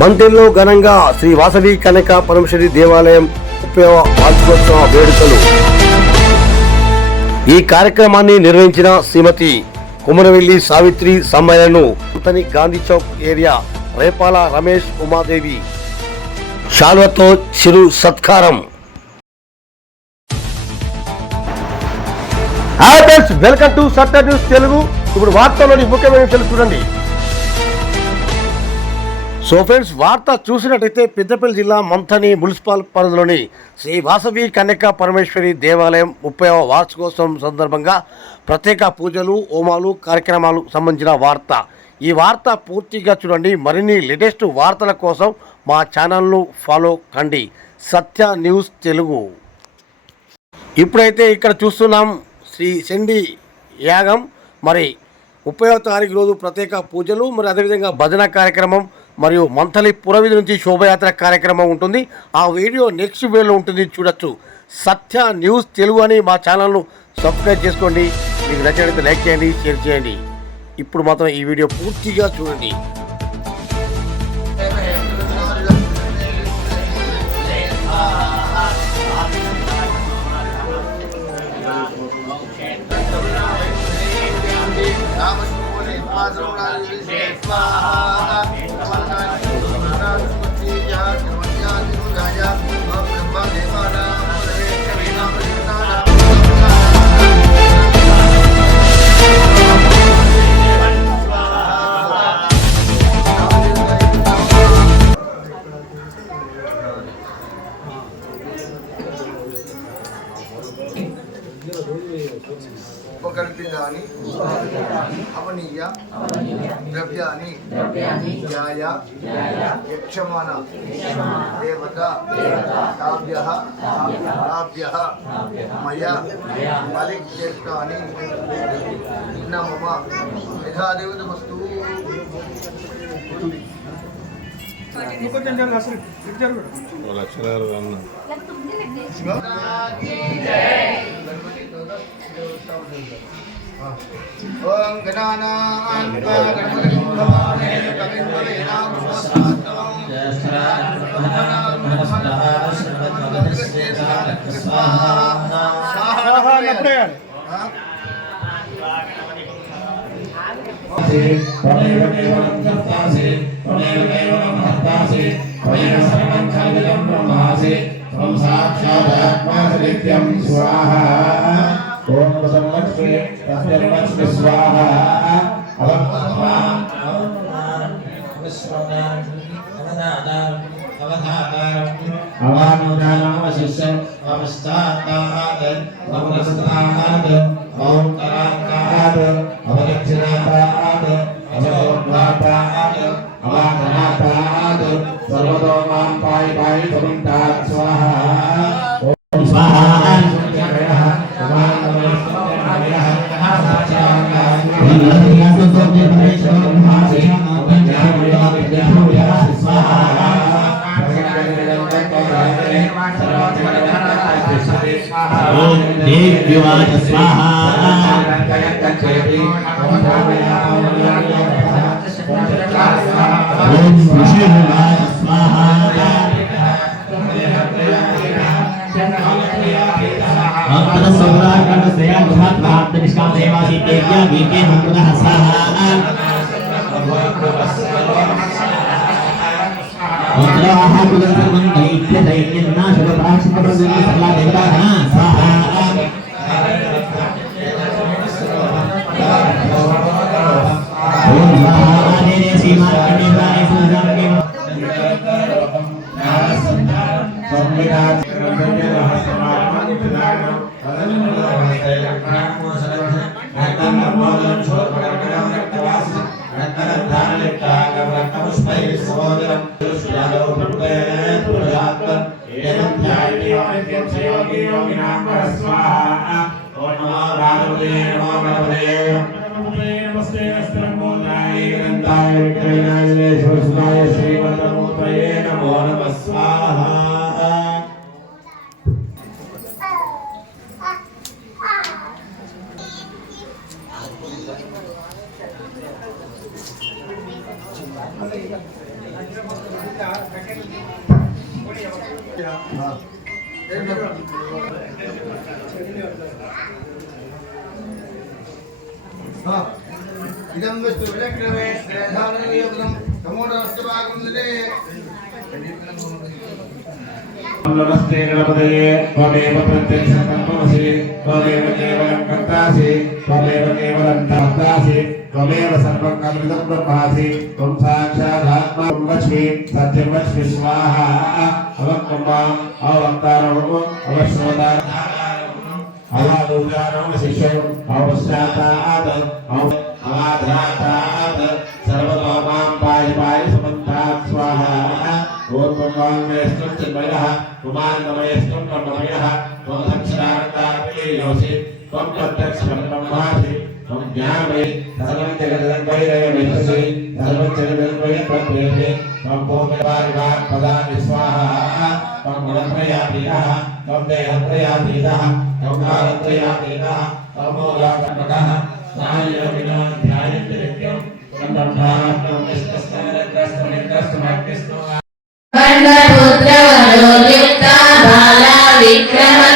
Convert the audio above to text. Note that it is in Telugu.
మంతిల్లో ఘనంగా శ్రీ వాసవి కనక పరమేశ్వరి దేవాలయం ఉపయోగ వార్షికోత్సవ వేడుకలు. ఈ కార్యక్రమాన్ని నిర్వహించిన శ్రీమతి కుమరవెల్లి సావిత్రి సమ్మేళను అతని గాంధీ చౌక్ ఏరియా రేపాల రమేష్ ఉమాదేవి. శాల్వతో చిరు సత్కారం. Welcome to Satya news Telugu. ఇప్పుడు వార్తల్లోని ముఖ్యమైన విషయాలు చూడండి. సో ఫ్రెండ్స్ వార్త చూసినట్టయితే పెద్దపల్లి జిల్లా మంథని మున్సిపల్ పరిధిలోని శ్రీ వాసవి కన్యక పరమేశ్వరి దేవాలయం ముప్పైవ వార్షికోత్సవం సందర్భంగా ప్రత్యేక పూజలు హోమాలు కార్యక్రమాలు సంబంధించిన వార్త. ఈ వార్త పూర్తిగా చూడండి. మరిన్ని లేటెస్ట్ వార్తల కోసం మా ఛానల్ను ఫాలో కండి. సత్య న్యూస్ తెలుగు. ఇప్పుడైతే ఇక్కడ చూస్తున్నాం శ్రీ సెండి యాగం. మరి ముప్పైవ తారీఖు రోజు ప్రత్యేక పూజలు మరి అదేవిధంగా భజన కార్యక్రమం మరియు మంథలి పురవిధి నుంచి శోభయాత్ర కార్యక్రమం ఉంటుంది. ఆ వీడియో నెక్స్ట్ వేలో ఉంటుంది చూడొచ్చు. సత్య న్యూస్ తెలుగు అని మా ఛానల్ను సబ్స్క్రైబ్ చేసుకోండి. మీకు నచ్చినట్లయితే లైక్ చేయండి షేర్ చేయండి. ఇప్పుడు మాత్రం ఈ వీడియో పూర్తిగా చూడండి. స్వాహ. ద్రవ్యాన్ని న్యాయ యక్షమాన దేవత కావ్య కావ్య మయ మలిక్షేత్రాన్ని నిన్న మమ. యథాదేవత వస్తువు లక్షణాలు అన్నా. గణపతి ఓం గణానాం గణపతి కుంభమానే కవింద్రవేణాకుశోస్తాత్వం साक्षादात्मासि नित्यं स्वाहा ॐ वसंलक्ष्मी तस्मिन्लक्ष्मी स्वाहा अवानुदानमशिष्यम् अवस्तात् अवनस्तात् औतरात् ॐ देव्युवाच स्वाहा ॐ ऋषिर्वाच स्वाहा अन्तरसौराकण्डस्य महत्वाप्तनिष्काम देवासी देव्या वीके मङ्गलः स्वाहा रुद्राः पुलसर्वं दैत्यसैन्यन्ना शुभप्राशिकप्रदुर्गे सर्वा देवताः स्वाहा ॐ स्वाहा आदेने श्रीमार्कण्डेशाय सुधाम्ये संविधान रक्तमोदनं शोधपकर्कटं रक्तवासं रक्तरन्धानलिप्तागं रक्तपुष्पैः सहोदरम् Yeah. Huh. ഇതം വസ്തു വിലക്രമേ ശ്രേധാനയോഗം സമൂഹമാകുന്നതേ നമസ്തേ ഗണപതയെ പ്രത്യക്ഷ കർമ്മശ്രീ त्वमेव सर्वकर्मिदं ब्रह्मासि, त्वं साक्षादात्मा ब्रह्मस्मि सत्यं लक्ष्मी स्वाहा। अवक्तं माम् अवक्तारौ अवश्रोता अवादोदारौ शिशौ अवश्यातात् अवाधातात् सर्वतो पाहि पाहि समन्तात्, स्वाहा। ॐ त्वं चिन्मयः कुमारनमयस्त्वं ब्रह्ममयः त्वं सक्षरानन्दात्मीयोऽसि त्वं प्रत्यक्षं ब्रह्मासि। ज्ञावै सर्वं जगदं वैरय विभसि सर्वं जगदं वै प्रपेते त्वं भूमि पारिवा पदानि स्वाहा त्वं गुणत्रयापीतः त्वं देहत्रयापीतः त्वं कालत्रयापीतः त्वं मोलाकर्मकः सायोगिनो ध्यायन्ति नित्यं त्वं ब्रह्मात्मं विष्णुस्तमरकस्तमरकस्तमर्कस्तु पुत्रवरो युक्ता बाला विक्रम